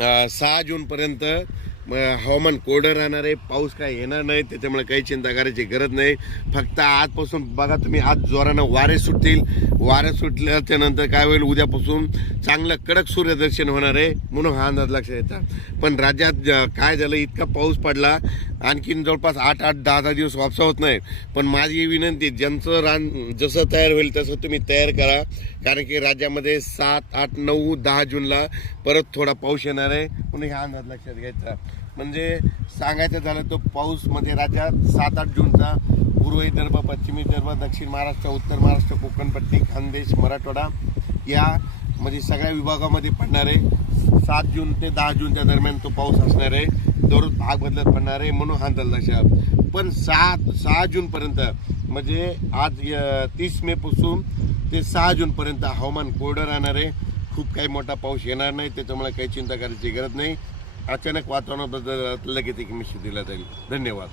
सहा जूनपर्यंत मग हवामान कोरडं राहणार आहे पाऊस काय येणार नाही त्याच्यामुळे काही चिंता करायची गरज नाही. फक्त आजपासून बघा तुम्ही आज जोरानं वारे सुटतील. वारे सुटल्याच्या नंतर काय होईल? उद्यापासून चांगलं कडक सूर्यदर्शन होणार आहे म्हणून हा अंदाज लक्षात येतात पण राज्यात काय झालं? इतका पाऊस पडला. आणखीन जवळपास आठ आठ दहा दहा दिवस वापसा होत नाही. पण माझी विनंती ज्यांचं रान जसं तयार होईल तसं तुम्ही तयार करा. कारण की राज्यामध्ये सात आठ नऊ दहा जूनला परत थोडा पाऊस येणार आहे म्हणून हा अंदाज लक्षात घ्यायचा म्हणजे सांगायचं झालं तर पाऊसमध्ये राज्यात सात आठ जूनचा पूर्व विदर्भ पश्चिम विदर्भ दक्षिण महाराष्ट्र उत्तर महाराष्ट्र कोकणपट्टी खानदेश मराठवाडा या म्हणजे सगळ्या विभागामध्ये पडणार आहे. सात जून ते दहा जूनच्या दरम्यान तो पाऊस असणार आहे. दररोज भाग बदलत पडणार आहे म्हणून हा अंदाज लक्षात पण सात सहा जूनपर्यंत म्हणजे आज तीस मेपासून ते सहा जूनपर्यंत हवामान कोरडं राहणार आहे. खूप काही मोठा पाऊस येणार नाही. त्याच्यामुळे काही चिंता करायची गरज नाही. अचानक वातावरण लगेच एक मिशी दिला जाईल. धन्यवाद.